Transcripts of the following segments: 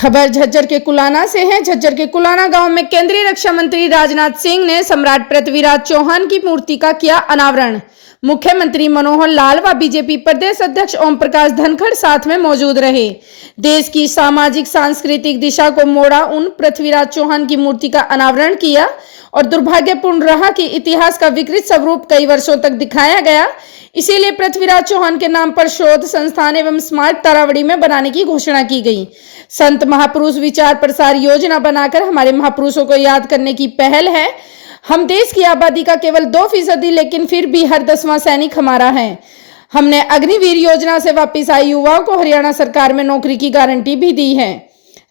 खबर झज्जर के कुलाना से है। झज्जर के कुलाना गांव में केंद्रीय रक्षा मंत्री राजनाथ सिंह ने सम्राट पृथ्वीराज चौहान की मूर्ति का किया अनावरण। मुख्यमंत्री मनोहर लाल व बीजेपी प्रदेश अध्यक्ष ओम प्रकाश धनखड़ साथ में मौजूद रहे। देश की सामाजिक सांस्कृतिक दिशा को मोड़ा उन पृथ्वीराज चौहान की मूर्ति का अनावरण किया और दुर्भाग्यपूर्ण रहा कि इतिहास का विकृत स्वरूप कई वर्षों तक दिखाया गया। इसीलिए पृथ्वीराज चौहान के नाम पर शोध संस्थान एवं स्मारक तारावड़ी में बनाने की घोषणा की गई। संत महापुरुष विचार प्रसार योजना बनाकर हमारे महापुरुषों को याद करने की पहल है। हम देश की आबादी का केवल 2% लेकिन फिर भी हर 10वां सैनिक हमारा है। हमने अग्निवीर योजना से वापिस आए युवाओं को हरियाणा सरकार में नौकरी की गारंटी भी दी है।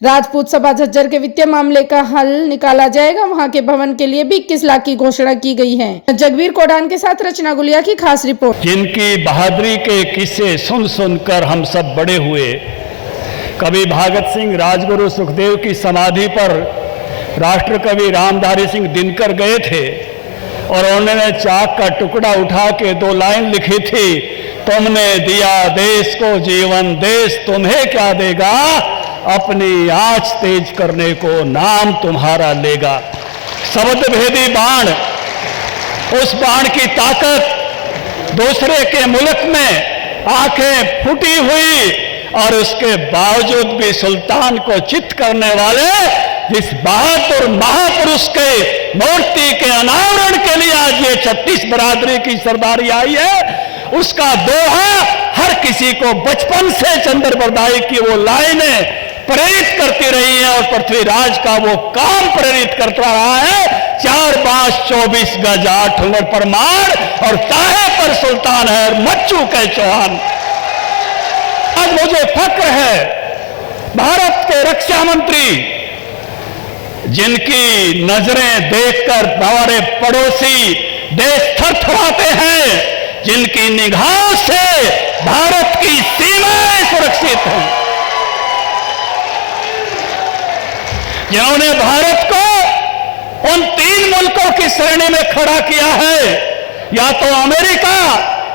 राजपूत सभा झज्जर के वित्तीय मामले का हल निकाला जाएगा। वहां के भवन के लिए भी 21 लाख की घोषणा की गई है। जगबीर कोडान के साथ रचना गुलिया की खास रिपोर्ट। जिनकी बहादुरी के किस्से सुन सुनकर हम सब बड़े हुए, कवि भगत सिंह, राजगुरु सुखदेव की समाधि पर राष्ट्र कवि रामधारी सिंह दिनकर गए थे और उन्होंने चाक का टुकड़ा उठा के 2 लाइन लिखी थी, तुमने दिया देश को जीवन, देश तुम्हें क्या देगा, अपनी आँच तेज करने को नाम तुम्हारा लेगा। शब्द भेदी बाण, उस बाण की ताकत दूसरे के मुल्क में आंखें फूटी हुई और उसके बावजूद भी सुल्तान को चित करने वाले जिस बहादुर महापुरुष के मूर्ति के अनावरण के लिए आज ये 36 बरादरी की सरदारी आई है, उसका दोहा हर किसी को बचपन से चंद्र बरदाई की वो लाइनें प्रेरित करती रही है और पृथ्वीराज का वो काम प्रेरित करता रहा है। 4 बांस 24 गज 8 उंगल पर मार और ताहे पर सुल्तान है मच्चू के चौहान। आज मुझे फक्र है भारत के रक्षा मंत्री जिनकी नजरें देखकर हमारे पड़ोसी देश थरथराते हैं, जिनकी निगाहों से भारत की सीमाएं सुरक्षित हैं, जिन्होंने भारत को उन 3 मुल्कों की श्रेणी में खड़ा किया है, या तो अमेरिका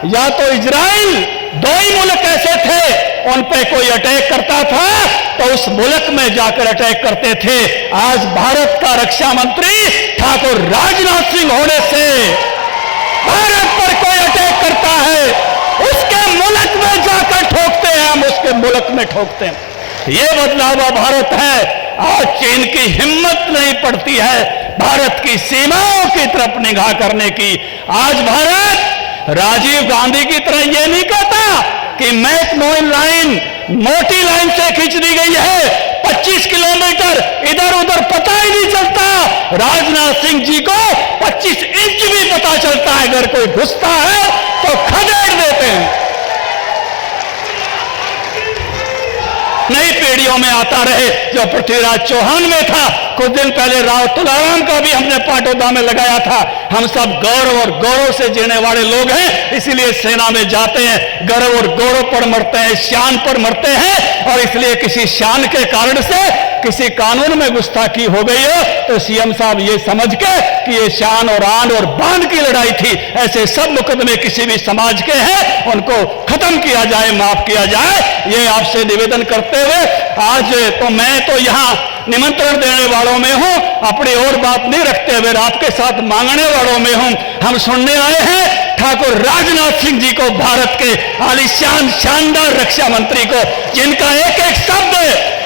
या तो इजराइल, 2 ही मुल्क ऐसे थे उन पे कोई अटैक करता था तो उस मुल्क में जाकर अटैक करते थे। आज भारत का रक्षा मंत्री ठाकुर राजनाथ सिंह होने से भारत पर कोई अटैक करता है उसके मुल्क में जाकर ठोकते हैं, हम उसके मुल्क में ठोकते हैं। ये बदला हुआ भारत है। आज चीन की हिम्मत नहीं पड़ती है भारत की सीमाओं की तरफ निगाह करने की। आज भारत राजीव गांधी की तरह ये नहीं कहता कि मैकमोहन लाइन मोटी लाइन से खींच दी गई है, 25 किलोमीटर इधर उधर पता ही नहीं चलता। राजनाथ सिंह जी को 25 इंच भी पता चलता है, अगर कोई घुसता है तो खदेड़ देते हैं। नई पीढ़ियों में आता रहे जो पृथ्वीराज चौहान में था। कुछ दिन पहले राव तुलाराम का भी हमने पाटौदा में लगाया था। हम सब गौरव और गौरव से जीने वाले लोग हैं, इसीलिए सेना में जाते हैं, गर्व और गौरव पर मरते हैं, शान पर मरते हैं। और इसलिए किसी शान के कारण से किसी कानून में गुस्ताखी हो गई है तो सीएम साहब ये समझ के कि ये शान और आन और बान की लड़ाई थी, ऐसे सब मुकदमे किसी भी समाज के हैं उनको खत्म किया जाए, माफ किया जाए, ये आपसे निवेदन करते हुए आज तो मैं तो यहाँ निमंत्रण देने वालों में हूं, अपनी और बात नहीं रखते हुए आपके साथ मांगने वालों में हूं। हम सुनने आए हैं ठाकुर राजनाथ सिंह जी को, भारत के आलीशान शानदार रक्षा मंत्री को, जिनका एक एक शब्द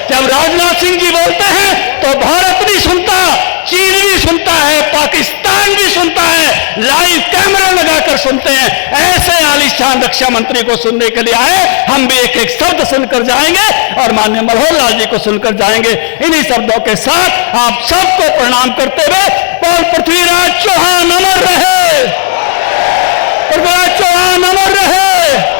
जब राजनाथ सिंह जी बोलते हैं तो भारत भी सुनता, चीन भी सुनता है, पाकिस्तान भी सुनता है, लाइव कैमरा लगाकर सुनते हैं। ऐसे आलीशान रक्षा मंत्री को सुनने के लिए आए, हम भी एक एक शब्द सुनकर जाएंगे और माननीय मनोहर लाल जी को सुनकर जाएंगे। इन्हीं शब्दों के साथ आप सबको प्रणाम करते हुए बोल पृथ्वीराज चौहान अमर रहे, पृथ्वीराज चौहान अमर रहे।